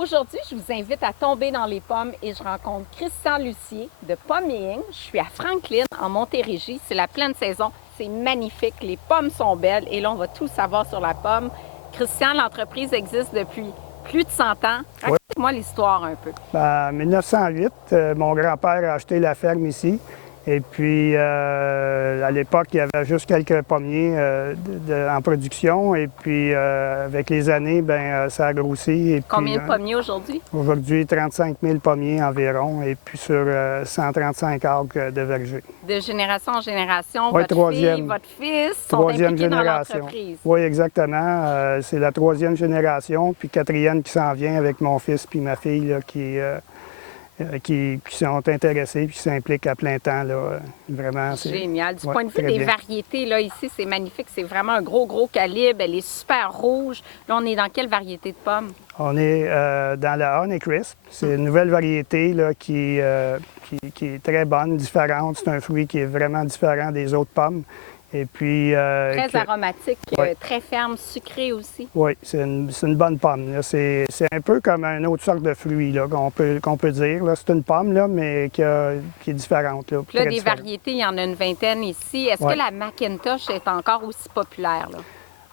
Aujourd'hui, je vous invite à tomber dans les pommes et je rencontre Christian Lucier de Pomméing. Je suis à Franklin, en Montérégie. C'est la pleine saison. C'est magnifique. Les pommes sont belles. Et là, on va tout savoir sur la pomme. Christian, l'entreprise existe depuis plus de 100 ans. Raconte-moi l'histoire un peu. En 1908, mon grand-père a acheté la ferme ici. Et puis, à l'époque, il y avait juste quelques pommiers en production. Et puis, avec les années, ça a grossi. Et Combien puis, de pommiers aujourd'hui? Aujourd'hui, 35 000 pommiers environ. Et puis, sur 135 acres de verger. De génération en génération, Oui, votre fille, votre fils sont troisième impliqués dans génération. l'entreprise. Oui, exactement. C'est la troisième génération, puis quatrième qui s'en vient avec mon fils puis ma fille là, qui sont intéressés puis qui s'impliquent à plein temps. Là. Vraiment, c'est génial. Du ouais, point de vue très des bien. variétés, là, ici, c'est magnifique. C'est vraiment un gros calibre. Elle est super rouge. Là, on est dans quelle variété de pommes? On est dans la Honeycrisp. C'est une nouvelle variété là, qui est très bonne, différente. C'est un fruit qui est vraiment différent des autres pommes. Et puis, Très aromatique, ouais. très ferme, sucré aussi. Oui, c'est une bonne pomme. C'est un peu comme une autre sorte de fruit là, qu'on peut dire. C'est une pomme, là, mais qui est différente. Là, Puis là, très des différente. variétés, il y en a une vingtaine ici. Est-ce Ouais. que la Macintosh est encore aussi populaire? Là?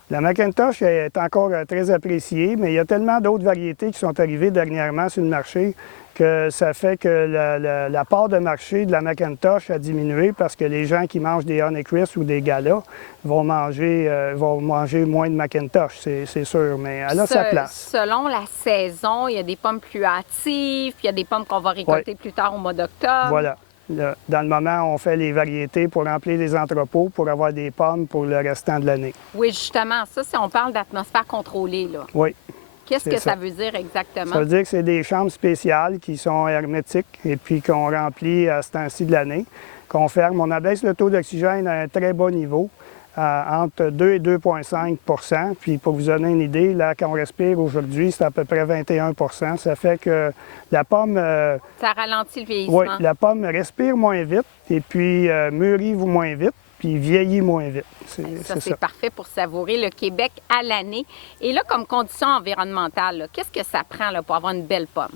La Macintosh est encore très appréciée, mais il y a tellement d'autres variétés qui sont arrivées dernièrement sur le marché que ça fait que la part de marché de la Macintosh a diminué parce que les gens qui mangent des Honeycrisp ou des Gala vont manger moins de Macintosh, c'est sûr, mais elle a sa place. Selon la saison, il y a des pommes plus hâtives, puis il y a des pommes qu'on va récolter plus tard au mois d'octobre. Voilà. Là, dans le moment, on fait les variétés pour remplir les entrepôts pour avoir des pommes pour le restant de l'année. Oui, justement, ça, si on parle d'atmosphère contrôlée, là. Oui. Qu'est-ce que ça veut dire exactement? Ça veut dire que c'est des chambres spéciales qui sont hermétiques et puis qu'on remplit à ce temps-ci de l'année, qu'on ferme. On abaisse le taux d'oxygène à un très bas niveau, entre 2 et 2,5 %. Puis pour vous donner une idée, là, quand on respire aujourd'hui, c'est à peu près 21 %. Ça fait que la pomme... ça ralentit le vieillissement. Oui, la pomme respire moins vite et puis mûrit moins vite, puis vieillit moins vite. C'est parfait pour savourer le Québec à l'année. Et là, comme condition environnementale, qu'est-ce que ça prend là, pour avoir une belle pomme?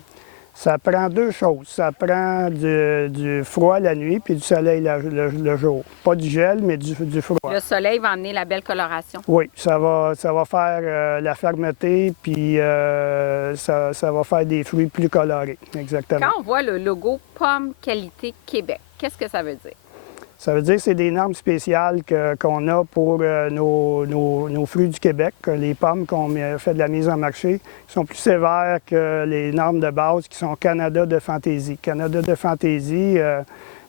Ça prend deux choses. Ça prend du froid la nuit puis du soleil le jour. Pas du gel, mais du froid. Le soleil va amener la belle coloration. Oui, ça va faire la fermeté puis ça va faire des fruits plus colorés. Exactement. Quand on voit le logo Pomme Qualité Québec, qu'est-ce que ça veut dire? Ça veut dire que c'est des normes spéciales qu'on a pour nos fruits du Québec. Les pommes qu'on fait de la mise en marché sont plus sévères que les normes de base qui sont Canada de Fantaisie. Canada de Fantaisie,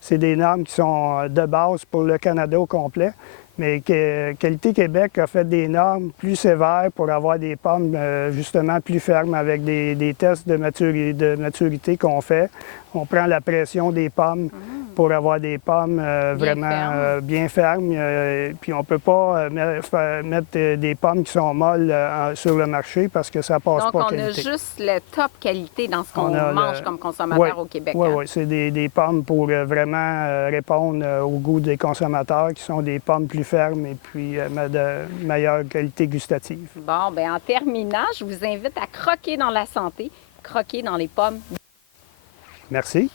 c'est des normes qui sont de base pour le Canada au complet. Mais Qualité Québec a fait des normes plus sévères pour avoir des pommes justement plus fermes avec des tests de maturité qu'on fait. On prend la pression des pommes pour avoir des pommes vraiment bien fermes. Puis on ne peut pas mettre des pommes qui sont molles sur le marché parce que ça passe pas qualité. Donc, on a juste le top qualité dans ce qu'on mange comme consommateur au Québec. Oui, oui, c'est des pommes pour vraiment répondre au goût des consommateurs qui sont des pommes plus fermes et puis de meilleure qualité gustative. Bon, bien, en terminant, je vous invite à croquer dans la santé, croquer dans les pommes. Merci.